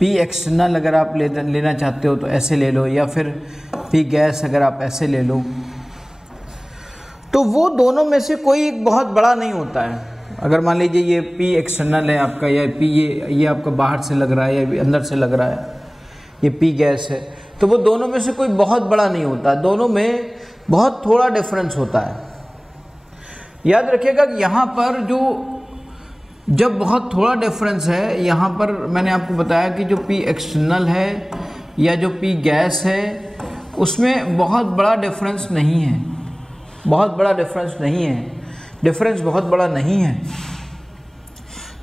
P external अगर आप लेना चाहते हो तो ऐसे ले लो, या फिर पी गैस अगर आप ऐसे ले लो, तो वो दोनों में से कोई एक बहुत बड़ा नहीं होता है। अगर मान लीजिए ये पी एक्सटर्नल है आपका, या पी ये आपका बाहर से लग रहा है या अंदर से लग रहा है, ये पी गैस है, तो वो दोनों में से कोई बहुत बड़ा नहीं होता, दोनों में बहुत थोड़ा डिफरेंस होता है। याद रखिएगा कि यहाँ पर जो जब बहुत थोड़ा डिफरेंस है, यहाँ पर मैंने आपको बताया कि जो पी एक्सटर्नल है या जो पी गैस है उसमें बहुत बड़ा डिफरेंस नहीं है, बहुत बड़ा डिफरेंस नहीं है, डिफरेंस बहुत बड़ा नहीं है।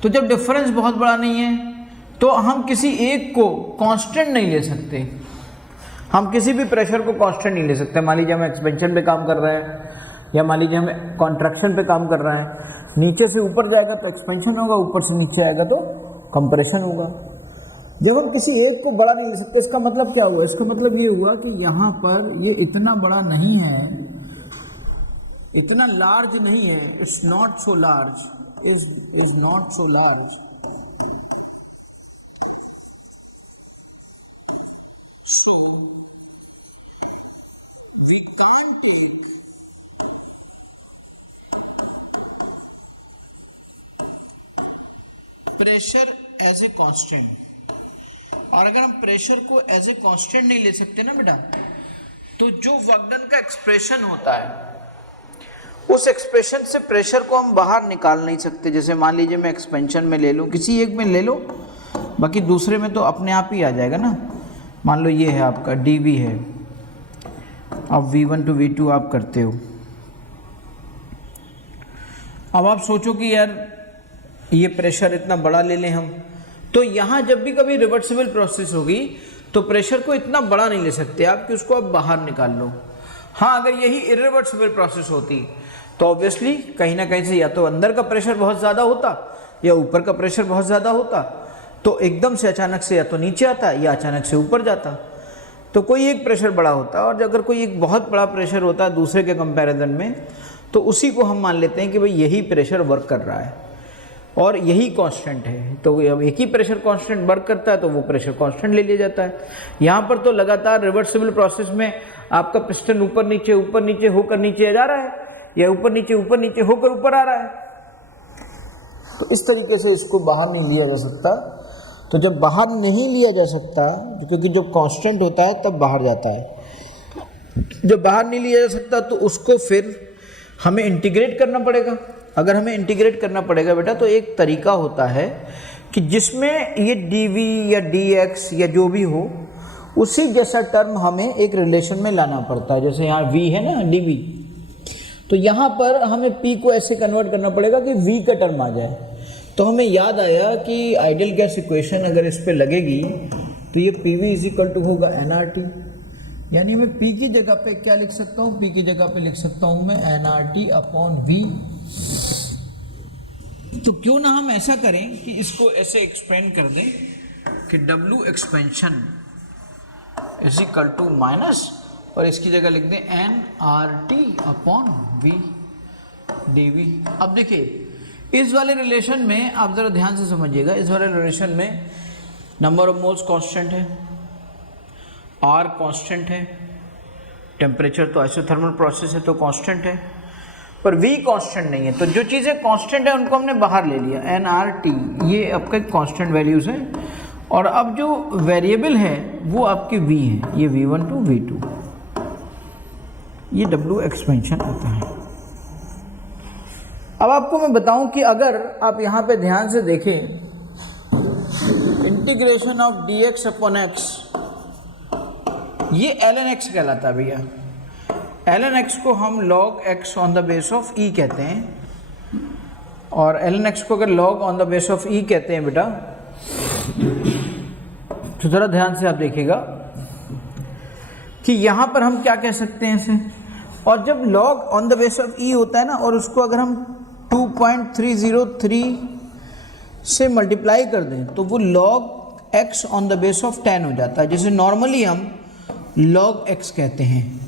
तो जब डिफरेंस बहुत बड़ा नहीं है तो हम किसी एक को कांस्टेंट नहीं ले सकते, हम किसी भी प्रेशर को कांस्टेंट नहीं ले सकते। मान लीजिए हम एक्सपेंशन पे काम कर रहे हैं, या मान लीजिए हम कॉन्ट्रैक्शन पे काम कर रहे हैं, नीचे से ऊपर जाएगा तो एक्सपेंशन होगा, ऊपर से नीचे आएगा तो कंप्रेशन होगा। जब हम किसी एक को बड़ा नहीं ले सकते, इसका मतलब क्या हुआ? इसका मतलब ये हुआ कि यहाँ पर ये इतना बड़ा नहीं है, इतना लार्ज नहीं है, it's not so large, is not so large, so we can't take pressure as a constant. और अगर हम प्रेशर को एज ए कांस्टेंट नहीं ले सकते ना बेटा, तो जो वर्क डन का एक्सप्रेशन होता है उस एक्सप्रेशन से प्रेशर को हम बाहर निकाल नहीं सकते। जैसे मान लीजिए मैं एक्सपेंशन में ले लूँ, किसी एक में ले लो, बाकी दूसरे में तो अपने आप ही आ जाएगा ना। मान लो ये है आपका dV है, अब V1 to V2 आप करते हो। अब आप सोचो कि यार ये प्रेशर इतना बड़ा ले लें हम, तो यहाँ जब भी कभी रिवर्सिबल प्रोसेस होगी तो प्रेशर को इतना बड़ा नहीं ले सकते आप कि उसको आप बाहर निकाल लो। हाँ, अगर यही इरिवर्सिबल प्रोसेस होती तो ऑब्वियसली कहीं ना कहीं से या तो अंदर का प्रेशर बहुत ज़्यादा होता या ऊपर का प्रेशर बहुत ज़्यादा होता, तो एकदम से अचानक से या तो नीचे आता या अचानक से ऊपर जाता, तो कोई एक प्रेशर बड़ा होता। और अगर कोई एक बहुत बड़ा प्रेशर होता है दूसरे के कंपैरिजन में, तो उसी को हम मान लेते हैं कि भाई यही प्रेशर वर्क कर रहा है और यही कांस्टेंट है। तो अब एक ही प्रेशर कांस्टेंट वर्क करता है तो वो प्रेशर कांस्टेंट ले लिया जाता है। यहाँ पर तो लगातार रिवर्सिबल प्रोसेस में आपका पिस्टन ऊपर नीचे होकर नीचे जा रहा है, या ऊपर नीचे होकर ऊपर आ रहा है। तो इस तरीके से इसको बाहर नहीं लिया जा सकता। तो जब बाहर नहीं लिया जा सकता, क्योंकि जब कांस्टेंट होता है तब बाहर जाता है, जब बाहर नहीं लिया जा सकता तो उसको फिर हमें इंटीग्रेट करना पड़ेगा। अगर हमें इंटीग्रेट करना पड़ेगा बेटा, तो एक तरीका होता है कि जिसमें ये dV या dx या जो भी हो उसी जैसा टर्म हमें एक रिलेशन में लाना पड़ता है। जैसे यहाँ v है ना, dV, तो यहाँ पर हमें p को ऐसे कन्वर्ट करना पड़ेगा कि v का टर्म आ जाए। तो हमें याद आया कि आइडियल गैस इक्वेशन अगर इस पे लगेगी तो ये PV इज इक्वल टू होगा nRT, यानी मैं P की जगह पे क्या लिख सकता हूँ? P की जगह पे लिख सकता हूँ मैं nRT अपॉन V। तो क्यों ना हम ऐसा करें कि इसको ऐसे एक्सपेंड कर दें कि W expansion is equal to minus, और इसकी जगह लिख दें nRT अपॉन V dV। अब देखिए इस वाले रिलेशन में आप ज़रा ध्यान से समझिएगा, इस वाले रिलेशन में नंबर ऑफ मोल्स कांस्टेंट है, R कांस्टेंट है, टेम्परेचर तो आइसोथर्मल प्रोसेस है तो कांस्टेंट है, पर V कांस्टेंट नहीं है। तो जो चीज़ें कांस्टेंट है उनको हमने बाहर ले लिया, nRT ये आपका कांस्टेंट वैल्यूज़ है, और अब जो वेरिएबल है वो आपके V है, ये V1 to V2, ये W एक्सपेंशन आता है। अब आपको मैं बताऊं कि अगर आप यहाँ पे ध्यान से देखें, integration of dx upon x, ये ln x कहलाता है भैया। ln x को हम log x on the base of e कहते हैं, और ln x को अगर log on the base of e कहते हैं बेटा, तो ज़रा ध्यान से आप देखिएगा कि यहाँ पर हम क्या कह सकते हैं इसे। और जब log on the base of e होता है ना, और उसको अगर हम 2.303 से मल्टीप्लाई कर दें तो वो log x on the base of 10 हो जाता है, जिसे नॉर्मली हम log x कहते हैं,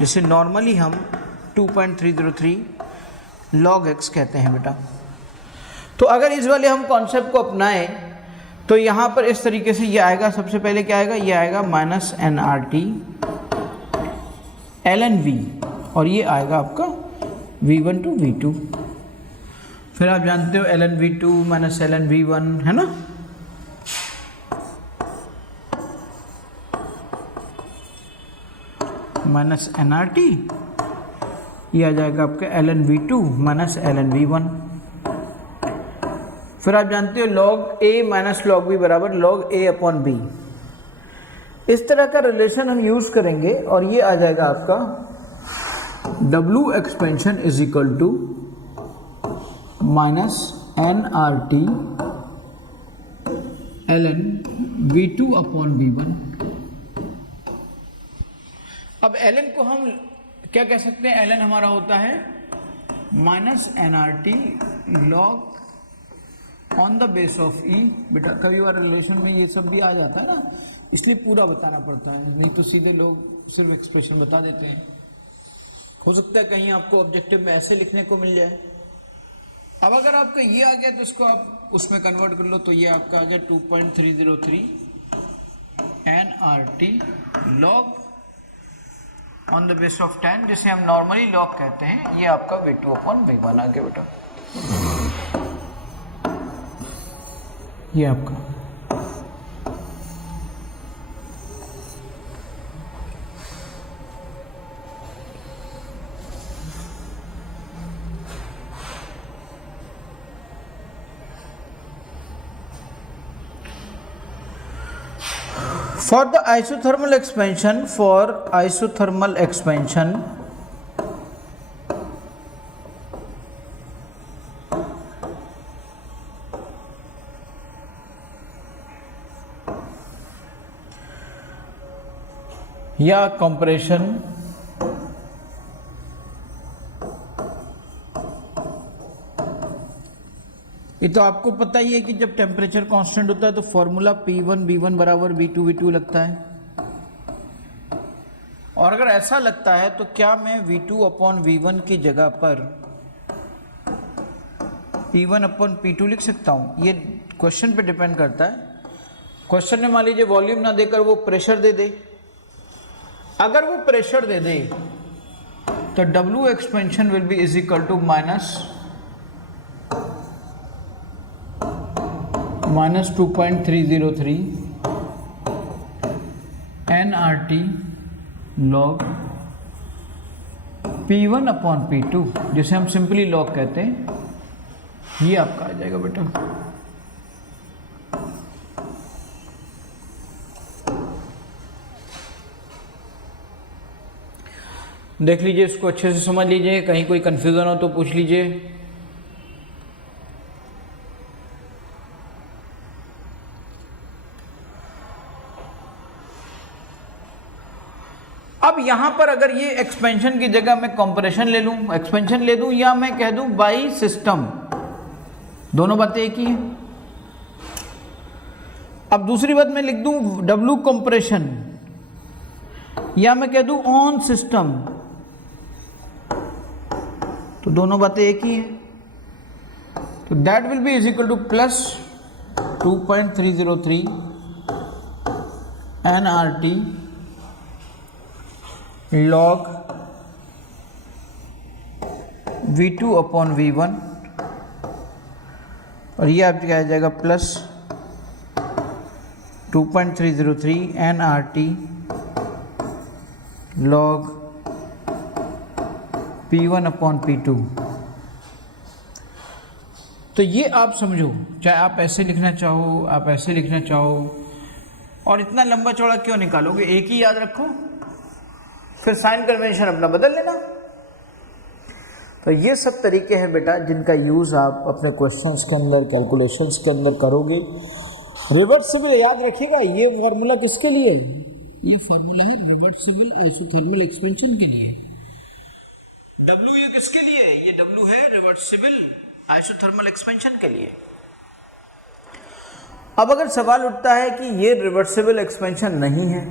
जिसे नॉर्मली हम 2.303 log x कहते हैं बेटा। तो अगर इस वाले हम कॉन्सेप्ट को अपनाएं तो यहाँ पर इस तरीके से ये आएगा, सबसे पहले क्या आएगा, ये आएगा minus N R T l n V, और ये आएगा आपका V1 टू V2। फिर आप जानते हो l n V2 minus l n V1 है ना। माइनस एन आर टी, ये आ जाएगा आपका l n V2 minus l n V1। फिर आप जानते हो log A minus log B बराबर log A अपॉन B। इस तरह का रिलेशन हम यूज करेंगे और ये आ जाएगा आपका W expansion is equal to minus N R T l n V2 upon V1। अब ln को हम क्या कह सकते हैं, ln हमारा होता है minus N R T log on the base of e. बेटा कभी बार रिलेशन में ये सब भी आ जाता है ना, इसलिए पूरा बताना पड़ता है, नहीं तो सीधे लोग सिर्फ एक्सप्रेशन बता देते हैं। हो सकता है कहीं आपको ऑब्जेक्टिव में ऐसे लिखने को मिल जाए। अब अगर आपका ये आ गया तो इसको आप उसमें कन्वर्ट कर लो, तो ये आपका आ गया 2.303 n R T log on the base of 10, जिसे हम नॉर्मली लॉग कहते हैं। ये आपका V2 अपॉन V1 आ गया बेटा, ये आपका। For the isothermal expansion, या कंप्रेशन, ये तो आपको पता ही है कि जब टेम्परेचर कांस्टेंट होता है तो फॉर्मूला P1 V1 बराबर V2 V2 लगता है। और अगर ऐसा लगता है तो क्या मैं V2 अपॉन V1 की जगह पर P1 अपॉन P2 लिख सकता हूं? ये क्वेश्चन पे डिपेंड करता है। क्वेश्चन में मान लीजिए वॉल्यूम ना देकर वो प्रेशर दे दे। अगर वो प्रेशर दे दे तो W expansion will be is equal to minus 2.303 nRT log P1 upon P2, जिसे हम सिंपली लॉग कहते हैं। ये आपका आ जाएगा बेटा। देख लीजिए, इसको अच्छे से समझ लीजिए, कहीं कोई कंफ्यूजन हो तो पूछ लीजिए। अब यहां पर अगर ये एक्सपेंशन की जगह मैं कंप्रेशन ले लूं, एक्सपेंशन ले दूं, या मैं कह दूं बाई सिस्टम, दोनों बातें एक ही हैं। अब दूसरी बात मैं लिख दूं W कंप्रेशन, या मैं कह दूं ऑन सिस्टम, तो दोनों बातें एक ही हैं। तो that will be is equal two plus 2.303 nRT log V2 upon V1, और ये आप क्या आ जाएगा plus 2.303 nRT log P1 upon P2। तो ये आप समझो, चाहे आप ऐसे लिखना चाहो, आप ऐसे लिखना चाहो, और इतना लंबा चौड़ा क्यों निकालोगे, एक ही याद रखो, फिर साइन कन्वेंशन अपना बदल लेना। तो ये सब तरीके हैं बेटा जिनका यूज़ आप अपने क्वेश्चंस के अंदर, कैलकुलेशंस के अंदर करोगे। रिवर्सिबल याद रखिएगा, ये फॉर्मूला किसके लिए? ये फॉर्मूला है रिवर्सिबल आइसोथर्मल एक्सपेंशन के लिए। W ये किसके लिए है? ये W है रिवर्सिबल आइसोथर्मल एक्सपेंशन के लिए। अब अगर सवाल उठता है कि ये रिवर्सिबल एक्सपेंशन नहीं है,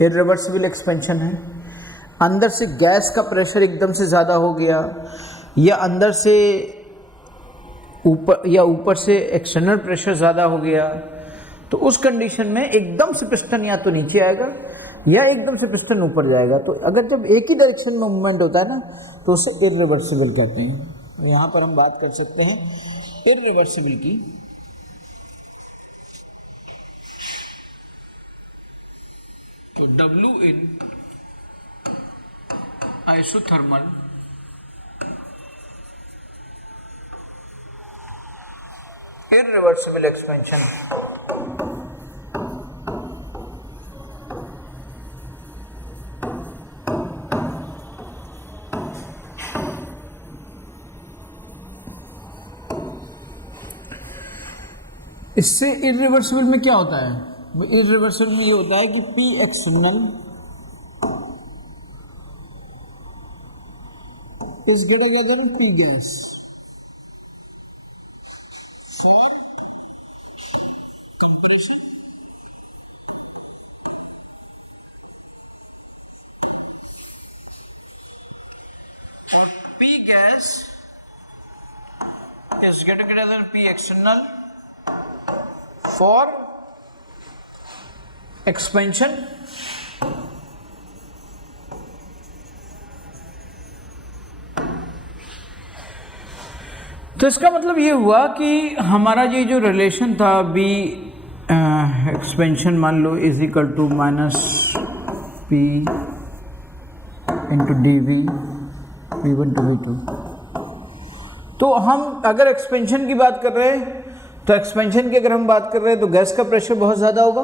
ये रिवर्सिबल एक्सपेंशन है, अंदर से गैस का प्रेशर एकदम से ज़्यादा हो गया, या अंदर से ऊपर, या ऊपर से एक्सटर्नल प्रेशर ज़्यादा हो गया, तो उस कंडीशन में एकदम से पिस्टन या तो नीचे आएगा या एकदम से पिस्टन ऊपर जाएगा। तो अगर जब एक ही डायरेक्शन में मूवमेंट होता है ना तो उसे इररिवर्सिबल कहते हैं। यहाँ पर हम बात कर सकते हैं इररिवर्सिबल की। तो W in isothermal irreversible expansion इससे इररिवर्सिबल में क्या होता है? इररिवर्सिबल में ये होता है कि P external is greater than P gas for compression or P gas is greater than P external for expansion तो इसका मतलब ये हुआ कि हमारा ये जो रिलेशन था बी एक्सपेंशन मान लो is equal to minus P into D V V1 to V2। तो हम अगर एक्सपेंशन की बात कर रहे हैं तो एक्सपेंशन की अगर हम बात कर रहे हैं तो गैस का प्रेशर बहुत ज़्यादा होगा,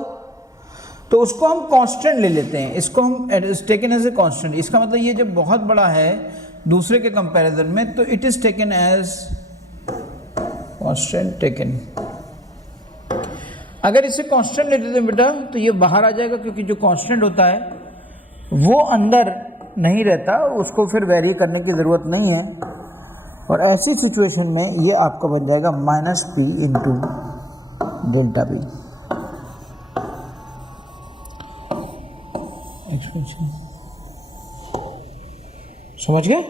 तो उसको हम कांस्टेंट ले लेते हैं, इसको हम टेकन एज ए कांस्टेंट। इसका मतलब ये जब बहुत बड़ा है दूसरे के कंपैरिजन में तो it is taken as constant taken. अगर इसे कांस्टेंट ले लेते हैं बेटा तो ये बाहर आ जाएगा, क्योंकि जो कांस्टेंट होता है वो अंदर नहीं रहता, उसको फिर वेरी करने की ज़रूरत नहीं है। और ऐसी सिचुएशन में ये आपका बन जाएगा minus P into delta V expansion. समझ गए?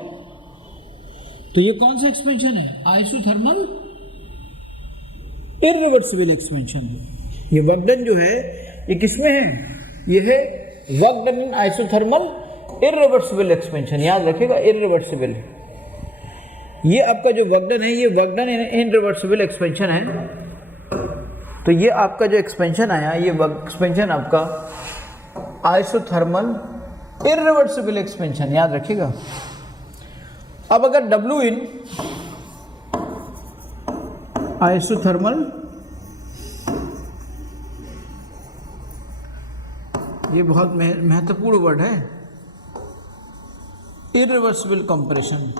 तो ये कौन सा एक्सपेंशन है? Isothermal irreversible expansion. ये वर्क डन जो है ये किसमें है? ये है work done in isothermal irreversible expansion. याद रखिएगा इररिवर्सिबल। ये आपका जो वर्क डन है ये वर्क डन इन रिवर्सिबल एक्सपेंशन है। तो ये आपका जो एक्सपेंशन आया ये एक्सपेंशन आपका आइसोथर्मल इररिवर्सिबल एक्सपेंशन, याद रखिएगा। अब अगर W इन आइसोथर्मल, ये बहुत महत्वपूर्ण वर्ड है, irreversible compression.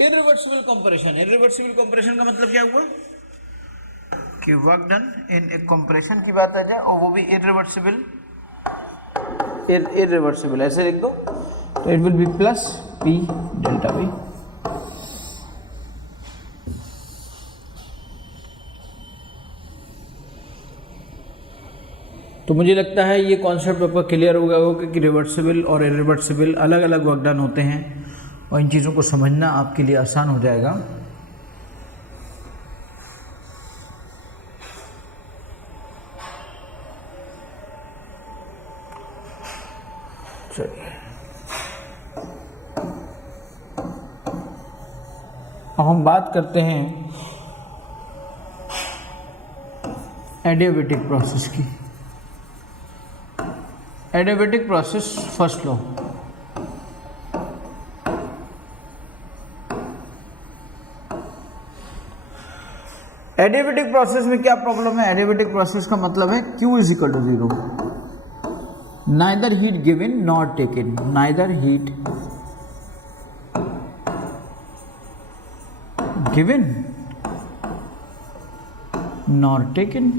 Irreversible compression. Irreversible compression का मतलब क्या हुआ कि वर्क डन इन एक कंप्रेशन की बात आ जाए और वो भी इररिवर्सिबल। इररिवर्सिबल ऐसे लिख दो तो it will be plus P delta V. तो मुझे लगता है ये कॉन्सेप्ट आपका क्लियर हो गया होगा कि रिवर्सिबल और इररिवर्सिबल अलग अलग वर्क डन होते हैं और इन चीज़ों को समझना आपके लिए आसान हो जाएगा। चलिए अब हम बात करते हैं एडियाबेटिक प्रोसेस की। Adiabatic process first law. Adiabatic process में क्या प्रॉब्लम है? एडियाबेटिक प्रोसेस का मतलब है Q is equal to 0, neither heat given nor taken. Neither heat given nor taken.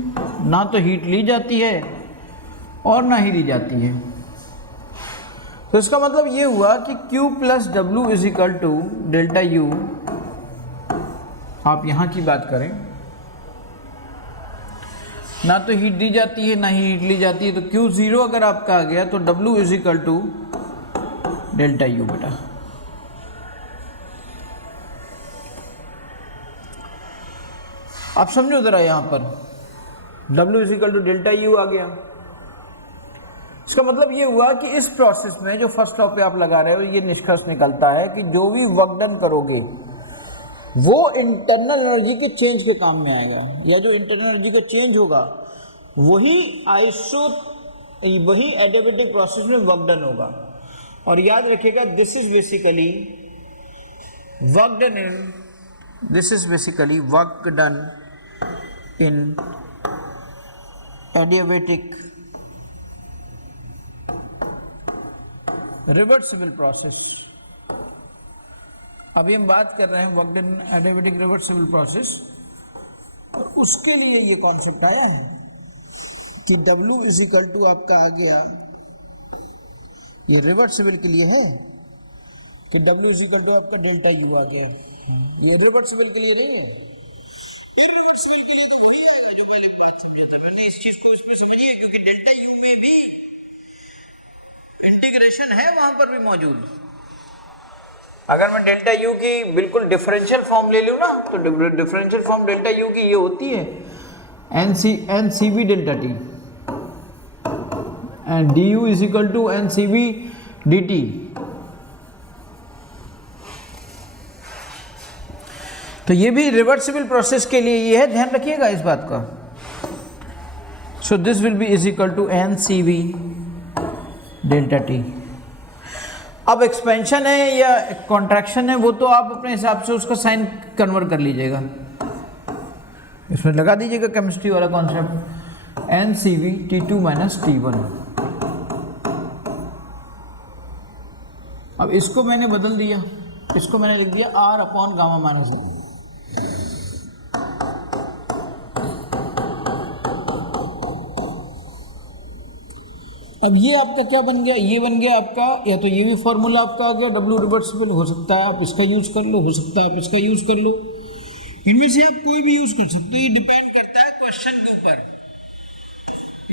ना तो हीट ली जाती है और ना ही ली जाती है। तो इसका मतलब ये हुआ कि Q plus W is equal to delta U। आप यहां की बात करें, ना तो हीट दी जाती है ना ही हीट ली जाती है, तो Q 0 अगर आपका आ गया तो W is equal to delta U बेटा। आप समझो जरा, यहां पर W equal to delta U आ गया। इसका मतलब ये हुआ कि इस प्रोसेस में जो फर्स्ट लॉ पे आप लगा रहे हो, ये निष्कर्ष निकलता है कि जो भी वर्क डन करोगे वो इंटरनल एनर्जी के चेंज के काम में आएगा, या जो इंटरनल एनर्जी का चेंज होगा वही एडियाबेटिक प्रोसेस में वर्क डन होगा। और याद रखिएगा, this is basically work done in adiabatic reversible process. अभी हम बात कर रहे हैं work done adiabatic reversible process, और उसके लिए ये कॉन्सेप्ट आया है कि W इज इक्वल टू आपका आ गया, ये रिवर्सिबल के लिए है तो W इज इक्वल टू आपका डेल्टा U आ गया। ये रिवर्सिबल के लिए नहीं है, इरिवर्सिबल के लिए तो वही आएगा जो पहले बात समझा था मैंने। इस चीज को इसमें समझिए, क्योंकि डेल्टा U में भी इंटीग्रेशन है वहां पर भी मौजूद। अगर मैं डेल्टा U की बिल्कुल डिफरेंशियल फॉर्म ले लूं ना, तो डिफरेंशियल फॉर्म डेल्टा U की ये होती है NCV delta T, and DU is equal to NCV DT। तो ये भी रिवर्सिबल प्रोसेस के लिए ये है, ध्यान रखिएगा इस बात का। So this will be is equal to NCV delta T। अब एक्सपेंशन है या कॉन्ट्रैक्शन है, वो तो आप अपने हिसाब से उसका साइन कन्वर्ट कर लीजिएगा, इसमें लगा दीजिएगा केमिस्ट्री वाला concept, NCV T2 minus T1। अब इसको मैंने बदल दिया, इसको मैंने लिख दिया R अपॉन गामा माइनस 1। अब ये आपका क्या बन गया, ये बन गया आपका, या तो ये भी फॉर्मूला आपका आ गया W रिवर्सिबल, हो सकता है आप इसका यूज कर लो, हो सकता है आप इसका यूज कर लो, इनमें से आप कोई भी यूज कर सकते हो। ये डिपेंड करता है क्वेश्चन के ऊपर,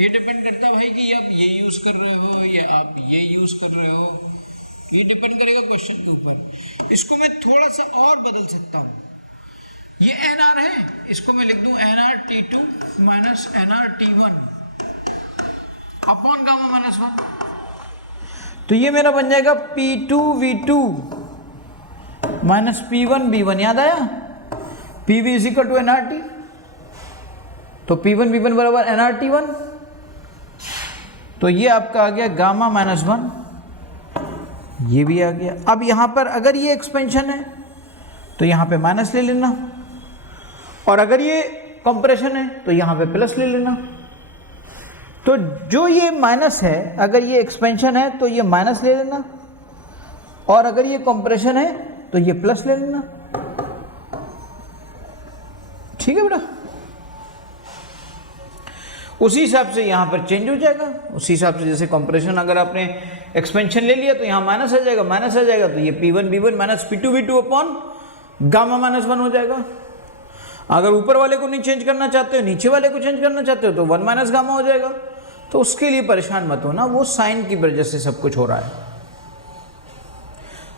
ये डिपेंड करता है भाई कि आप ये यूज कर रहे हो या आप ये यूज कर रहे हो, ये डिपेंड करेगा क्वेश्चन के ऊपर। इसको मैं थोड़ा सा और बदल सकता हूँ, ये NR है, इसको मैं लिख दूं NR T2 minus NR T1 upon gamma minus 1। तो ये मेरा बन जाएगा P2V2 माइनस P1V1। याद आया, PV is equal to NRT, तो P1V1 बराबर NRT1। तो ये आपका आ गया गामा माइनस 1, ये भी आ गया। अब यहां पर अगर ये एक्सपेंशन है तो यहां पे माइनस ले लेना, और अगर ये कंप्रेशन है तो यहां पे प्लस ले लेना। तो जो ये माइनस है, अगर ये एक्सपेंशन है तो ये माइनस ले लेना, और अगर ये कंप्रेशन है तो ये प्लस ले लेना। ठीक है बेटा, उसी हिसाब से यहां पर चेंज हो जाएगा, उसी हिसाब से जैसे कंप्रेशन अगर आपने एक्सपेंशन ले लिया तो यहां माइनस आ जाएगा, माइनस आ जाएगा तो ये P1V1 minus P2V2 upon gamma minus 1 हो जाएगा। अगर ऊपर वाले को नहीं चेंज करना चाहते हो, नीचे वाले को चेंज करना चाहते हो, तो 1 माइनस गामा हो जाएगा। तो उसके लिए परेशान मत होना, वो साइन की वजह से सब कुछ हो रहा है।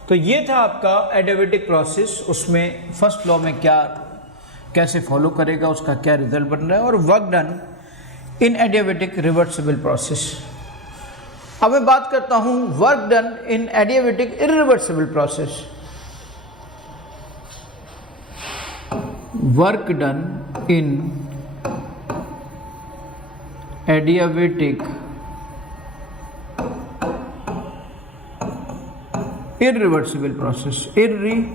तो ये था आपका एडियाबेटिक प्रोसेस, उसमें फर्स्ट लॉ में क्या कैसे फॉलो करेगा, उसका क्या रिजल्ट बन रहा है, और वर्क डन इन एडियाबेटिक रिवर्सिबल प्रोसेस। अब मैं बात करता हूं वर्क डन इन adiabatic irreversible process. Work done इन adiabatic irreversible process, irreversible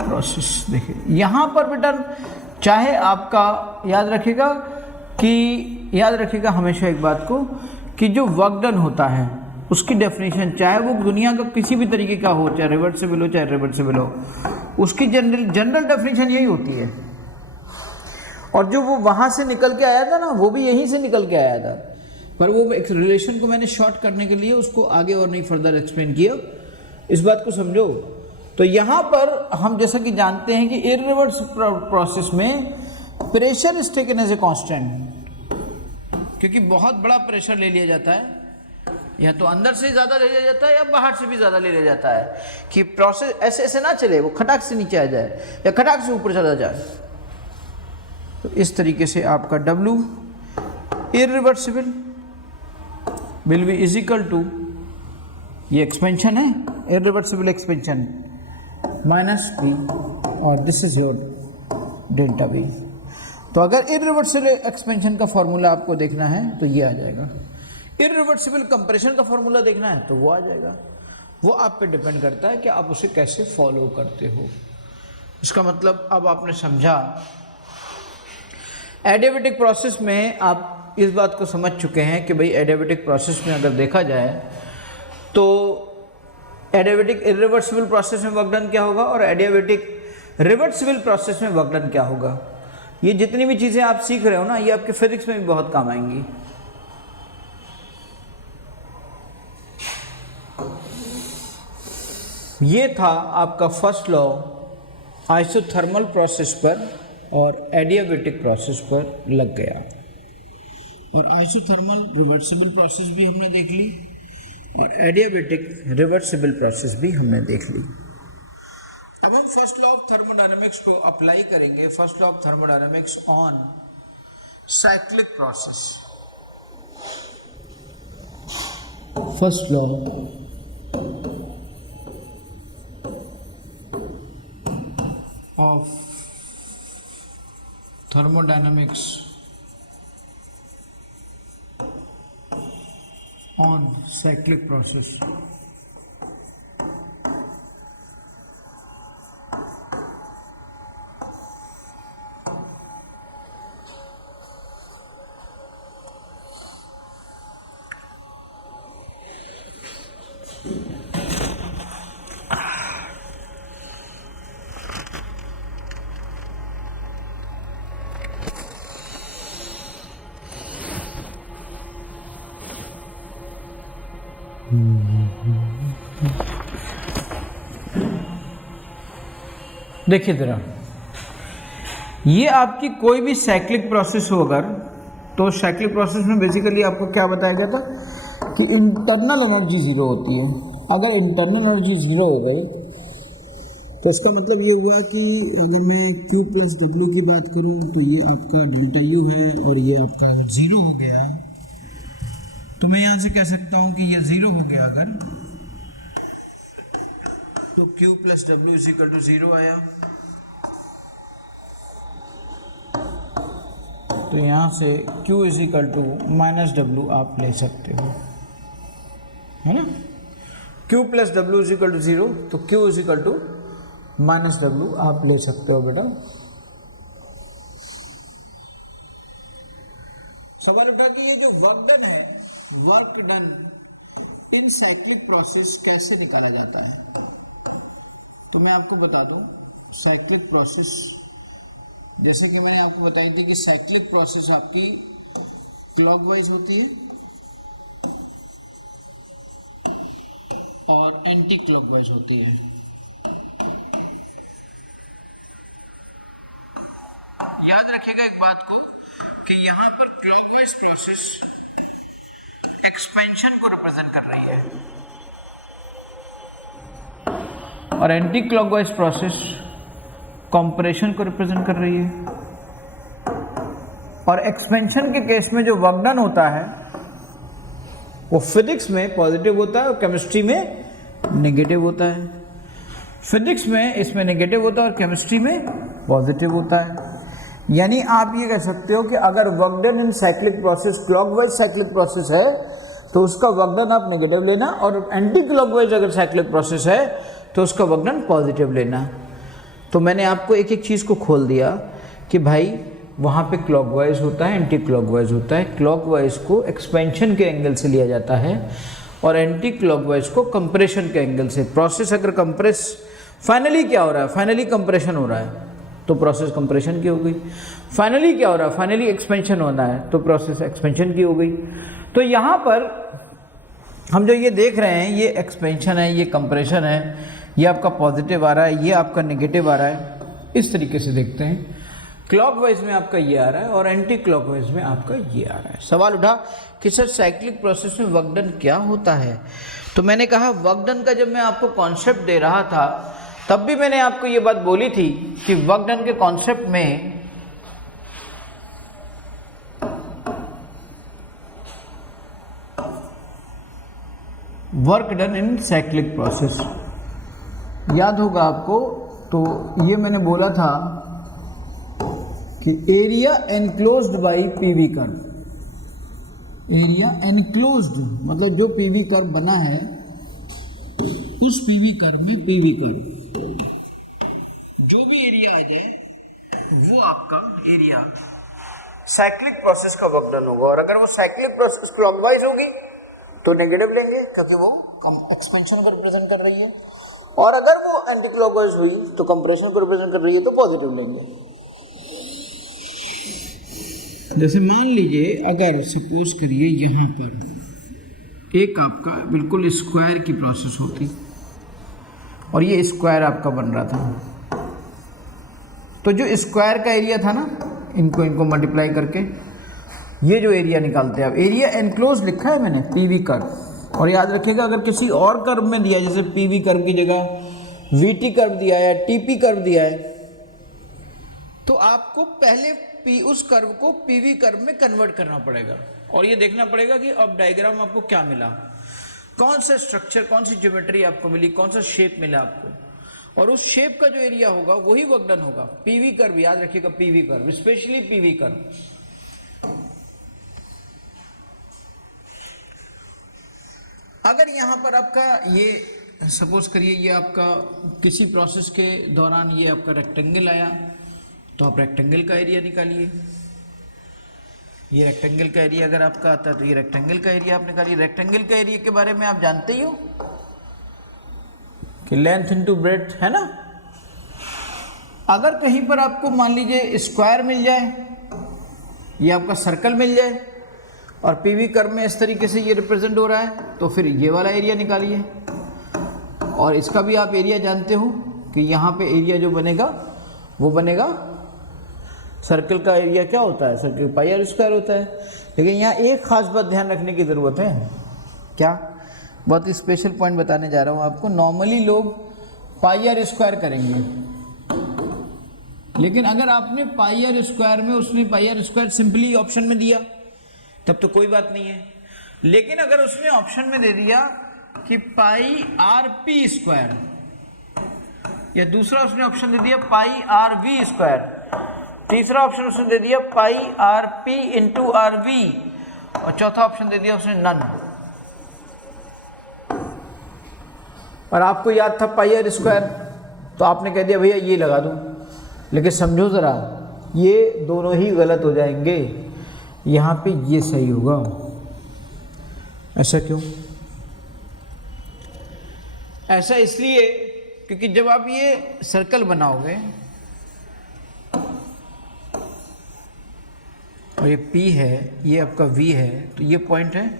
process. देखिए यहां पर बेटा, चाहे आपका याद रखिएगा हमेशा एक बात को, कि जो वर्क डन होता है उसकी डेफिनेशन, चाहे वो दुनिया का किसी भी तरीके का हो, चाहे रिवर्सिबल हो चाहे रिवर्सिबल हो, उसकी जनरल डेफिनेशन यही होती है। और जो वो वहां से निकल के आया था ना, वो भी यहीं से निकल के आया था, पर वो एक रिलेशन को मैंने शॉर्ट करने के लिए उसको आगे और नहीं फर्दर एक्सप्लेन किया। इस बात को समझो। तो यहां पर हम जैसा कि जानते हैं कि इरिवर्सिबल प्रोसेस में प्रेशर स्टेकन एज ए कांस्टेंट, क्योंकि बहुत बड़ा प्रेशर ले लिया जाता है, या तो अंदर से ज़्यादा ले लिया जाता है या बाहर से भी ज़्यादा ले लिया जाता है, कि प्रोसेस ऐसे ऐसे ना चले, वो खटाक से नीचे आ जाए या खटाक से ऊपर चला जाए। तो इस तरीके से आपका W irreversible will be is equal to, ये एक्सपेंशन है, इरिवर्सिबल एक्सपेंशन माइनस P, और this is your delta V। तो अगर इरिवर्सिबल एक्सपेंशन का फॉर्मूला आपको देखना है तो ये आ जाएगा, इरिवर्सिबल कंप्रेशन का फॉर्मूला देखना है तो वो आ जाएगा। वो आप पे डिपेंड करता है कि आप उसे कैसे फॉलो करते हो। इसका मतलब अब आपने समझा, एडियाबेटिक प्रोसेस में आप इस बात को समझ चुके हैं कि भाई एडियाबेटिक प्रोसेस में अगर देखा जाए तो एडियाबेटिक इरिवर्सिबल प्रोसेस में वर्क डन क्या होगा और एडियाबेटिक रिवर्सिबल प्रोसेस में वर्क डन क्या होगा। ये जितनी भी चीज़ें आप सीख रहे हो ना, ये आपके फिजिक्स में भी बहुत काम आएंगी। ये था आपका फर्स्ट लॉ आइसोथर्मल प्रोसेस पर और एडियाबेटिक प्रोसेस पर लग गया, और आइसोथर्मल रिवर्सिबल प्रोसेस भी हमने देख ली और एडियाबेटिक रिवर्सिबल प्रोसेस भी हमने देख ली। अब हम फर्स्ट लॉ ऑफ थर्मोडायनेमिक्स को अप्लाई करेंगे, first law of thermodynamics on cyclic process. First law of thermodynamics on cyclic process। देखिए जरा, ये आपकी कोई भी साइक्लिक प्रोसेस हो अगर, तो साइक्लिक प्रोसेस में बेसिकली आपको क्या बताया गया था कि इंटरनल एनर्जी ज़ीरो होती है। अगर इंटरनल एनर्जी ज़ीरो हो गई तो इसका मतलब ये हुआ कि अगर मैं Q प्लस W की बात करूँ तो ये आपका डेल्टा U है, और ये आपका अगर ज़ीरो हो गया तो मैं यहाँ से कह सकता हूँ कि ये ज़ीरो हो गया अगर, तो Q plus W is equal to zero आया। तो यहाँ से Q is equal to minus W आप ले सकते हो, है ना। Q plus W is equal to zero, तो Q is equal to minus W आप ले सकते हो बेटा। सवाल उठा कि ये जो वर्क डन है, वर्क डन इन साइक्लिक प्रोसेस कैसे निकाला जाता है। तो मैं आपको बता दूं, साइक्लिक प्रोसेस जैसे कि मैंने आपको बताई थी कि साइक्लिक प्रोसेस आपकी क्लॉकवाइज होती है और एंटी क्लॉकवाइज होती है। याद रखिएगा एक बात को कि यहाँ पर क्लॉकवाइज प्रोसेस एक्सपेंशन को रिप्रेजेंट कर रही है और एंटी क्लॉकवाइज प्रोसेस कंप्रेशन को रिप्रेजेंट कर रही है। और एक्सपेंशन के केस में जो वर्क डन होता है वो फिजिक्स में पॉजिटिव होता है और केमिस्ट्री में नेगेटिव होता है। फिजिक्स में इसमें नेगेटिव होता है और केमिस्ट्री में पॉजिटिव होता है। यानी आप ये कह सकते हो कि अगर वर्क डन इन cyclic process clockwise cyclic process है तो उसका वर्क डन आप नेगेटिव लेना, और एंटी क्लॉकवाइज अगर साइक्लिक प्रोसेस है तो उसका वर्क डन पॉजिटिव लेना। तो मैंने आपको एक एक चीज़ को खोल दिया कि भाई वहाँ पे क्लॉकवाइज होता है, एंटी क्लॉकवाइज होता है। क्लॉकवाइज को एक्सपेंशन के एंगल से लिया जाता है और एंटी क्लॉकवाइज को कंप्रेशन के एंगल से। प्रोसेस अगर कंप्रेस, फाइनली क्या हो रहा है, फाइनली कंप्रेशन हो रहा है तो प्रोसेस कंप्रेशन की हो गई। फाइनली क्या हो रहा है, फाइनली एक्सपेंशन होना है तो प्रोसेस एक्सपेंशन की हो गई। तो यहाँ पर हम जो ये देख रहे हैं ये एक्सपेंशन है, ये कंप्रेशन है, ये आपका पॉजिटिव आ रहा है, ये आपका नेगेटिव आ रहा है, इस तरीके से देखते हैं। क्लॉकवाइज में आपका ये आ रहा है और एंटी क्लॉकवाइज में आपका ये आ रहा है। सवाल उठा कि सर साइक्लिक प्रोसेस में वर्क डन क्या होता है। तो मैंने कहा वर्क डन का जब मैं आपको कॉन्सेप्ट दे रहा था तब भी मैंने आपको ये बात बोली थी कि वर्क डन के कॉन्सेप्ट में वर्क डन इन साइक्लिक प्रोसेस, याद होगा आपको। तो ये मैंने बोला था कि area enclosed bye PV curve, area enclosed मतलब जो पीवी कर्व बना है उस पीवी कर्व में पीवी कर्व जो भी एरिया आ जाए वो आपका एरिया साइक्लिक प्रोसेस का वर्क डन होगा। और अगर वो साइक्लिक प्रोसेस क्लॉकवाइज होगी तो नेगेटिव लेंगे क्योंकि वो एक्सपेंशन को रिप्रेजेंट कर रही है, और अगर वो एंटी क्लॉकवाइज हुई तो कंप्रेशन को रिप्रेजेंट कर रही है तो पॉजिटिव लेंगे। जैसे मान लीजिए अगर सपोज करिए यहाँ पर एक आपका बिल्कुल स्क्वायर की प्रोसेस होती और ये स्क्वायर आपका बन रहा था, तो जो स्क्वायर का एरिया था ना, इनको मल्टीप्लाई करके ये जो एरिया निकालते हैं, अब एरिया एनक्लोज लिखा है मैंने पीवी कर्व। और याद रखिएगा अगर किसी और कर्व में दिया, जैसे पीवी कर्व की जगह वीटी कर्व दिया है, टीपी कर्व दिया है, तो आपको पहले उस कर्व को पीवी कर्व में कन्वर्ट करना पड़ेगा और ये देखना पड़ेगा कि अब डायग्राम आपको क्या मिला, कौन सा स्ट्रक्चर, कौन सी ज्योमेट्री आपको मिली, कौन सा शेप मिला आपको, और उस शेप का जो एरिया होगा वही वर्क डन होगा। पीवी कर्व याद रखिएगा, PV curve, specially PV curve. अगर यहां पर आपका ये सपोज करिए ये आपका किसी प्रोसेस के दौरान ये आपका रेक्टेंगल आया, तो आप रेक्टेंगल का एरिया निकालिए। ये रेक्टेंगल का एरिया अगर आपका आता है तो ये रेक्टेंगल का एरिया आप निकालिए। रेक्टेंगल का एरिया के बारे में आप जानते ही हो कि लेंथ इनटू ब्रेड्थ है ना। अगर कहीं पर आपको मान लीजिए स्क्वायर मिल जाए, ये आपका सर्कल मिल जाए और पीवी कर्व में इस तरीके से ये रिप्रेजेंट हो रहा है, तो फिर ये वाला एरिया निकालिए। और इसका भी आप एरिया जानते हो कि यहाँ पे एरिया जो बनेगा वो बनेगा, सर्कल का एरिया क्या होता है, सर्कल पाई आर स्क्वायर होता है। लेकिन यहाँ एक खास बात ध्यान रखने की ज़रूरत है, क्या, बहुत स्पेशल पॉइंट बताने जा रहा हूँ आपको। नॉर्मली लोग पाई आर स्क्वायर करेंगे, लेकिन अगर आपने पाई आर स्क्वायर में उसने पाई आर स्क्वायर सिंपली ऑप्शन में दिया तब तो कोई बात नहीं है। लेकिन अगर उसने ऑप्शन में दे दिया कि पाई आर पी स्क्वायर, या दूसरा उसने ऑप्शन दे दिया पाई आर वी स्क्वायर, तीसरा ऑप्शन उसने दे दिया pi R P into R V, और चौथा ऑप्शन दे दिया उसने नन, और आपको याद था पाई आर स्क्वायर, तो आपने कह दिया भैया ये लगा दूं। लेकिन समझो ज़रा, ये दोनों ही गलत हो जाएंगे, यहाँ पे ये सही होगा। ऐसा क्यों? ऐसा इसलिए क्योंकि जब आप ये सर्कल बनाओगे और ये P है, ये आपका V है, तो ये पॉइंट है,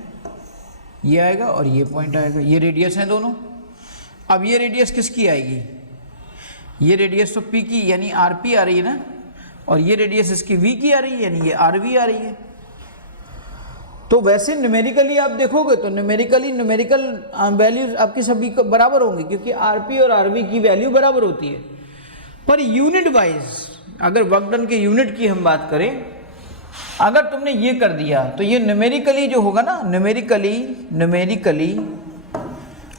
ये आएगा और ये पॉइंट आएगा, ये रेडियस है दोनों। अब ये रेडियस किसकी आएगी? ये रेडियस तो P की यानी RP आ रही है ना, और ये रेडियस इसकी V की आ रही है यानी ये RV आ रही है। तो वैसे न्यूमेरिकली आप देखोगे तो न्यूमेरिकल वैल्यूज आपकी सभी बराबर होंगी, क्योंकि RP और RV की वैल्यू बराबर होती है। पर यूनिट वाइज अगर वर्क डन के यूनिट की हम बात करें, अगर तुमने ये कर दिया तो ये न्यूमेरिकली जो होगा ना, न्यूमेरिकली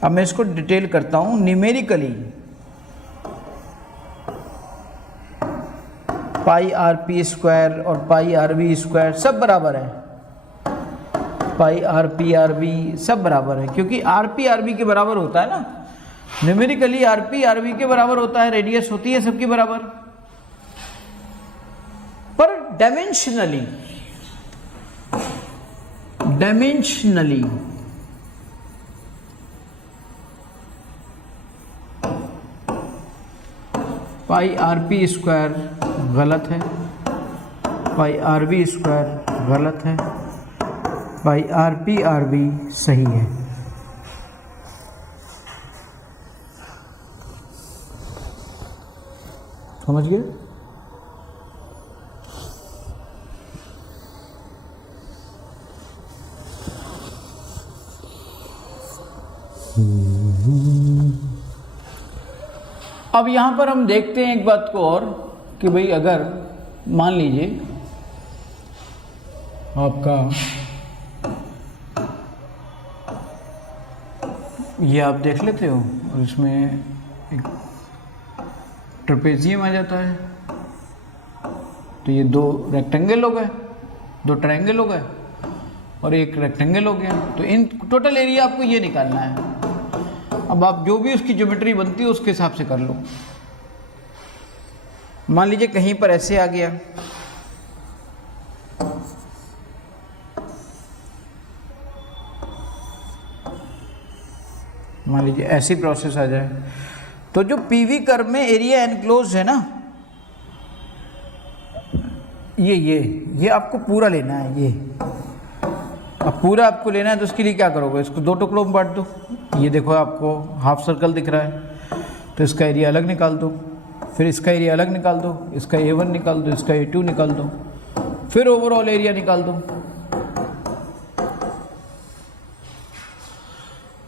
अब मैं इसको डिटेल करता हूं। न्यूमेरिकली पाई आर पी स्क्वायर और पाई आर वी स्क्वायर सब बराबर है, पाई आर बी सब बराबर है, क्योंकि आर बी के बराबर होता है ना। न्यूमेरिकली आर बी के बराबर होता है, रेडियस होती है सबकी बराबर। पर डायमेंशनली पाई आर पी स्क्वायर गलत है, पाई आर वी स्क्वायर गलत है, पाई आर बी सही है। समझ गए? अब यहां पर हम देखते हैं एक बात को और कि भाई अगर मान लीजिए आपका ये आप देख लेते हो और इसमें एक ट्रेपेजियम आ जाता है, तो ये दो रेक्टेंगल हो गए, दो ट्रायंगल हो गए और एक रेक्टेंगल हो गया। तो इन टोटल एरिया आपको ये निकालना है। अब आप जो भी उसकी ज्योमेट्री बनती है उसके हिसाब से कर लो। मान लीजिए कहीं पर ऐसे आ गया, मान लीजिए ऐसी प्रोसेस आ जाए, तो जो पीवी कर्व में एरिया एनक्लोज है ना, ये आपको पूरा लेना है। ये अब पूरा आपको लेना है तो उसके लिए क्या करोगे, इसको दो टुकड़ों में बांट दो। ये देखो आपको हाफ सर्कल दिख रहा है, तो इसका एरिया अलग निकाल दो, फिर इसका एरिया अलग निकाल दो, इसका A1 निकाल दो, इसका A2 निकाल दो, फिर ओवरऑल एरिया निकाल दो।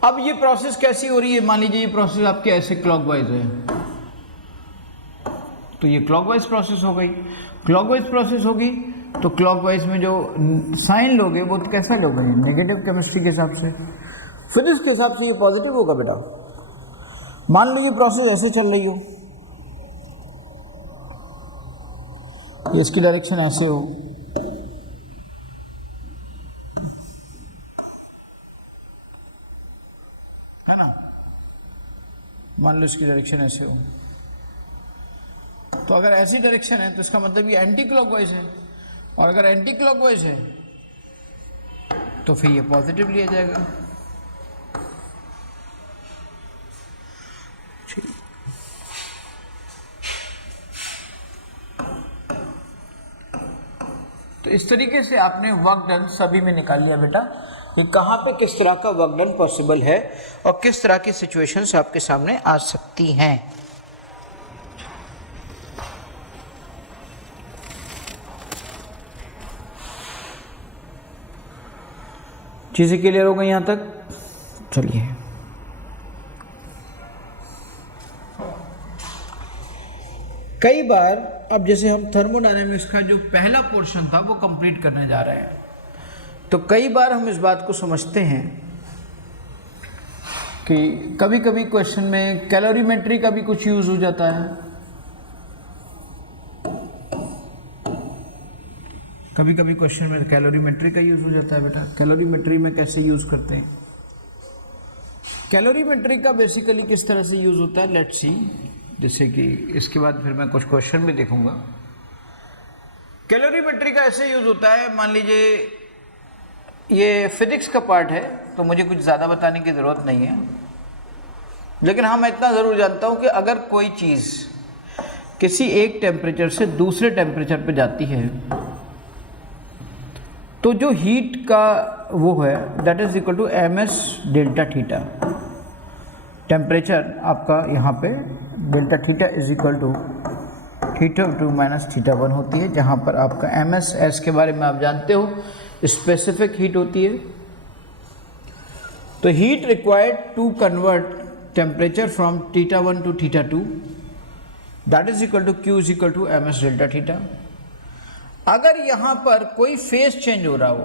अब ये प्रोसेस कैसी हो रही है, मान लीजिए ये प्रोसेस आपके ऐसे क्लॉकवाइज है, तो ये क्लॉकवाइज प्रोसेस हो गई। क्लॉकवाइज प्रोसेस होगी तो क्लॉकवाइज में जो साइन लोगे वो कैसा लोगे, नेगेटिव केमिस्ट्री के हिसाब से। फिजिक्स के हिसाब से ये पॉजिटिव होगा बेटा। मान लो ये प्रोसेस ऐसे चल रही हो, ये इसकी डायरेक्शन ऐसे हो, है ना, मान लो इसकी डायरेक्शन ऐसे हो, तो अगर ऐसी डायरेक्शन है तो इसका मतलब ये एंटी क्लॉकवाइज है, और अगर एंटी क्लॉकवाइज है तो फिर ये पॉजिटिव लिया जाएगा। तो इस तरीके से आपने वर्क डन सभी में निकाल लिया बेटा कि कहाँ पे किस तरह का वर्क डन पॉसिबल है और किस तरह की सिचुएशंस आपके सामने आ सकती हैं। चीजें क्लियर हो गई यहां तक? चलिए कई बार अब जैसे हम थर्मोडायनेमिक्स का जो पहला पोर्शन था वो कंप्लीट करने जा रहे हैं, तो कई बार हम इस बात को समझते हैं कि कभी कभी क्वेश्चन में कैलोरीमेट्री का भी कुछ यूज हो जाता है। कभी कभी क्वेश्चन में कैलोरीमेट्री का यूज हो जाता है बेटा। कैलोरीमेट्री में कैसे यूज करते हैं, कैलोरीमेट्री का बेसिकली किस तरह से यूज होता है, लेट्स सी। जैसे कि इसके बाद फिर मैं कुछ क्वेश्चन भी देखूंगा। कैलोरीमेट्री का ऐसे यूज होता है, मान लीजिए ये फिजिक्स का पार्ट है तो मुझे कुछ ज़्यादा बताने की ज़रूरत नहीं है, लेकिन हाँ मैं इतना ज़रूर जानता हूँ कि अगर कोई चीज़ किसी एक टेम्परेचर से दूसरे टेम्परेचर पे जाती है तो जो हीट का वो है that is equal to ms delta theta. Temperature आपका यहाँ पे delta theta is equal to θ2 minus θ1 होती है, जहाँ पर आपका ms के बारे में आप जानते हो स्पेसिफिक हीट होती है। तो heat required to convert temperature from θ1 to θ2 that is equal to Q is equal to ms delta theta. अगर यहाँ पर कोई फेज चेंज हो रहा हो,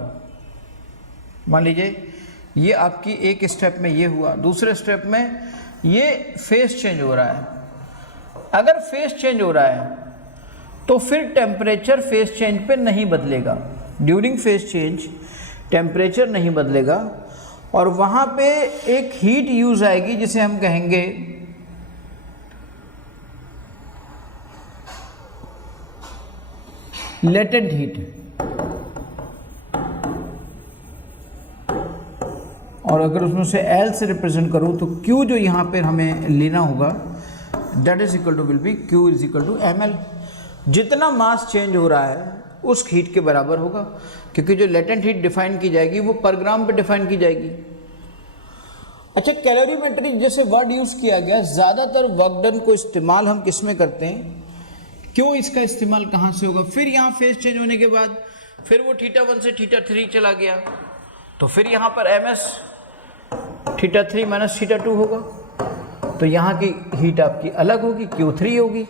मान लीजिए ये आपकी एक स्टेप में ये हुआ, दूसरे स्टेप में ये फेज चेंज हो रहा है। अगर फेज चेंज हो रहा है तो फिर टेम्परेचर फेज चेंज पे नहीं बदलेगा। ड्यूरिंग फेज चेंज टेम्परेचर नहीं बदलेगा और वहाँ पे एक हीट यूज आएगी जिसे हम कहेंगे लेटेंट हीट। और अगर उसमें से L से रिप्रेजेंट करूँ तो Q जो यहाँ पर हमें लेना होगा that is equal to will be Q is equal to ml। जितना मास चेंज हो रहा है उस हीट के बराबर होगा, क्योंकि जो लेटेंट हीट डिफाइन की जाएगी वो पर ग्राम पे डिफाइन की जाएगी। अच्छा, कैलोरीमेट्री जैसे वर्ड यूज किया गया, ज़्यादातर वर्क डन को इस्तेमाल हम किस में करते हैं, क्यों इसका इस्तेमाल कहाँ से होगा। फिर यहाँ फेज चेंज होने के बाद फिर वो θ1 से θ3 चला गया तो फिर यहाँ पर ms θ3 माइनस θ2 होगा। तो यहाँ की हीट आपकी अलग होगी, Q3 होगी,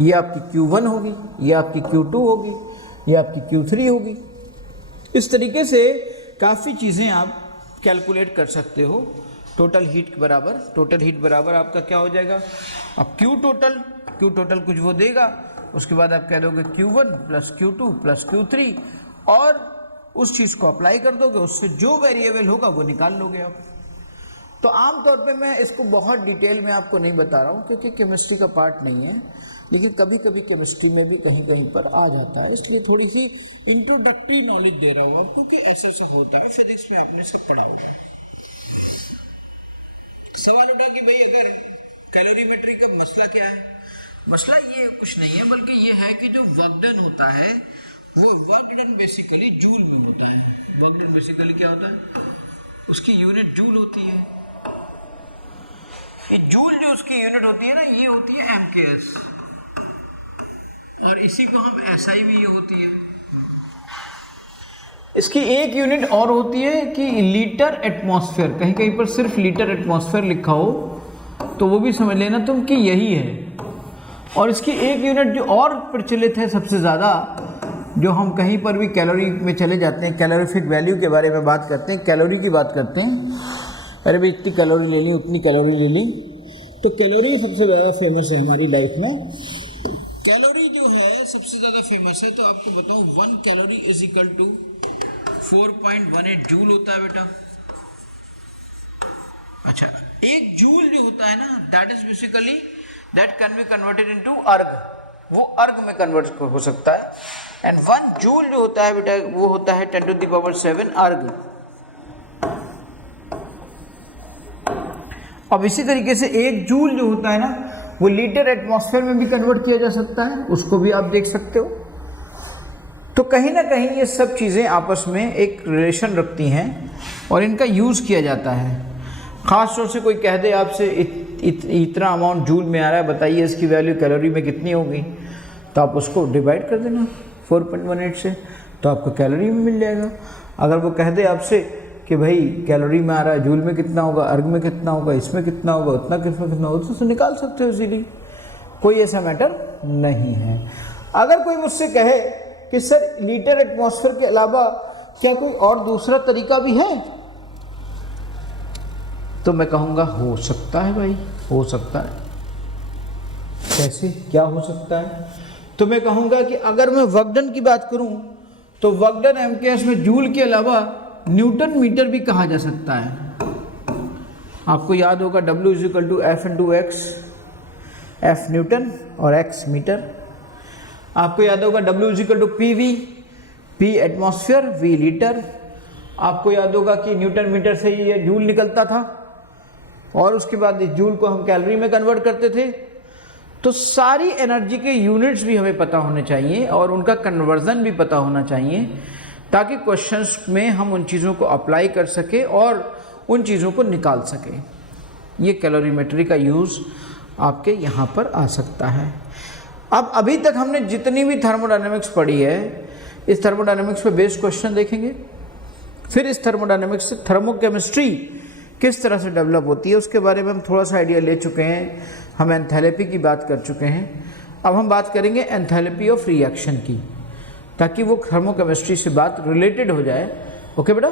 ये आपकी Q1 होगी, ये आपकी Q2 होगी, ये आपकी Q3 होगी। इस तरीके से काफ़ी चीज़ें आप कैलकुलेट कर सकते हो। टोटल हीट बराबर आपका क्या हो जाएगा, अब Q टोटल कुछ वो देगा, उसके बाद आप कह दोगे Q1 plus Q2 plus Q3 और उस चीज़ को अप्लाई कर दोगे, उससे जो वेरिएबल होगा वो निकाल लोगे आप। तो आमतौर पे मैं इसको बहुत डिटेल में आपको नहीं बता रहा हूँ क्योंकि केमिस्ट्री का पार्ट नहीं है, लेकिन कभी कभी केमिस्ट्री में भी कहीं कहीं पर आ जाता है, इसलिए थोड़ी सी इंट्रोडक्टरी नॉलेज दे रहा हूँ आपको कि ऐसा सब होता है। फिजिक्स में आपने सब पढ़ा होगा। सवाल उठा कि भाई अगर कैलोरीमेट्री का मसला क्या है, मसला ये कुछ नहीं है बल्कि ये है कि जो वर्क डन होता है वो वर्क डन बेसिकली जूल में होता है। वर्क डन बेसिकली क्या होता है, उसकी यूनिट जूल होती है। ये जूल जो उसकी यूनिट होती है ना, ये होती है MKS, और इसी को हम SI भी ये होती है। इसकी एक यूनिट और होती है कि लीटर एटमॉस्फेयर, कहीं कहीं पर सिर्फ लीटर एटमॉस्फेयर लिखा हो तो वो भी समझ लेना तुम कि यही है। और इसकी एक यूनिट जो और प्रचलित है सबसे ज़्यादा, जो हम कहीं पर भी कैलोरी में चले जाते हैं, कैलोरीफिक वैल्यू के बारे में बात करते हैं, कैलोरी की बात करते हैं, अरे भाई इतनी कैलोरी ले ली, उतनी कैलोरी ले ली, तो कैलोरी सबसे ज़्यादा फेमस है हमारी लाइफ में। कैलोरी जो है सबसे ज़्यादा फेमस है, तो आपको बताऊँ 1 calorie is equal to 4.18 joule होता है बेटा। अच्छा, एक जूल जो होता है ना, that is basically that can be converted into अर्ग, वो अर्ग में कन्वर्ट हो सकता है। एंड 1 जूल जो होता है बेटा वो होता है 10⁻⁷ अर्ग। अब इसी तरीके से 1 जूल जो होता है ना, वो लीटर एटमॉस्फेयर में भी कन्वर्ट किया जा सकता है, उसको भी आप देख सकते हो। तो कहीं ना कहीं ये सब चीज़ें आपस में एक रिलेशन रखती हैं और इनका यूज़ किया जाता है। ख़ास तौर से कोई कह दे आपसे इतना अमाउंट जूल में आ रहा है, बताइए इसकी वैल्यू कैलोरी में कितनी होगी, तो आप उसको डिवाइड कर देना 4.18 से, तो आपको कैलोरी में मिल जाएगा। अगर वो कह दे आपसे कि भाई कैलोरी में आ रहा है, जूल में कितना होगा, अर्ग में कितना होगा, इसमें कितना होगा, उतना कितना होगा, तो निकाल सकते हो इजीली, कोई ऐसा मैटर नहीं है। अगर कोई मुझसे कहे कि सर लीटर एटमॉस्फेयर के अलावा क्या कोई और दूसरा तरीका भी है, तो मैं कहूँगा हो सकता है भाई, हो सकता है। कैसे, क्या हो सकता है? तो मैं कहूँगा कि अगर मैं वर्क डन की बात करूँ तो वर्क डन MKS में जूल के अलावा न्यूटन मीटर भी कहा जा सकता है। आपको याद होगा W = F×X, F न्यूटन और X मीटर। आपको याद होगा W = PV, P atmosphere, V litre. आपको याद होगा कि न्यूटन मीटर से ये जूल निकलता था और उसके बाद इस जूल को हम कैलोरी में कन्वर्ट करते थे। तो सारी एनर्जी के यूनिट्स भी हमें पता होने चाहिए और उनका कन्वर्जन भी पता होना चाहिए, ताकि क्वेश्चंस में हम उन चीज़ों को अप्लाई कर सके और उन चीज़ों को निकाल सके। ये कैलोरीमेट्री का यूज़ आपके यहाँ पर आ सकता है। अब अभी तक हमने जितनी भी थर्मोडायनेमिक्स पढ़ी है, इस थर्मोडायनेमिक्स पे बेस्ड क्वेश्चन देखेंगे, फिर इस थर्मोडायनेमिक्स से थर्मोकेमिस्ट्री किस तरह से डेवलप होती है उसके बारे में हम थोड़ा सा आइडिया ले चुके हैं। हम एंथैल्पी की बात कर चुके हैं, अब हम बात करेंगे एंथैल्पी ऑफ रिएक्शन की, ताकि वो थर्मोकेमिस्ट्री से बात रिलेटेड हो जाए। ओके बेटा।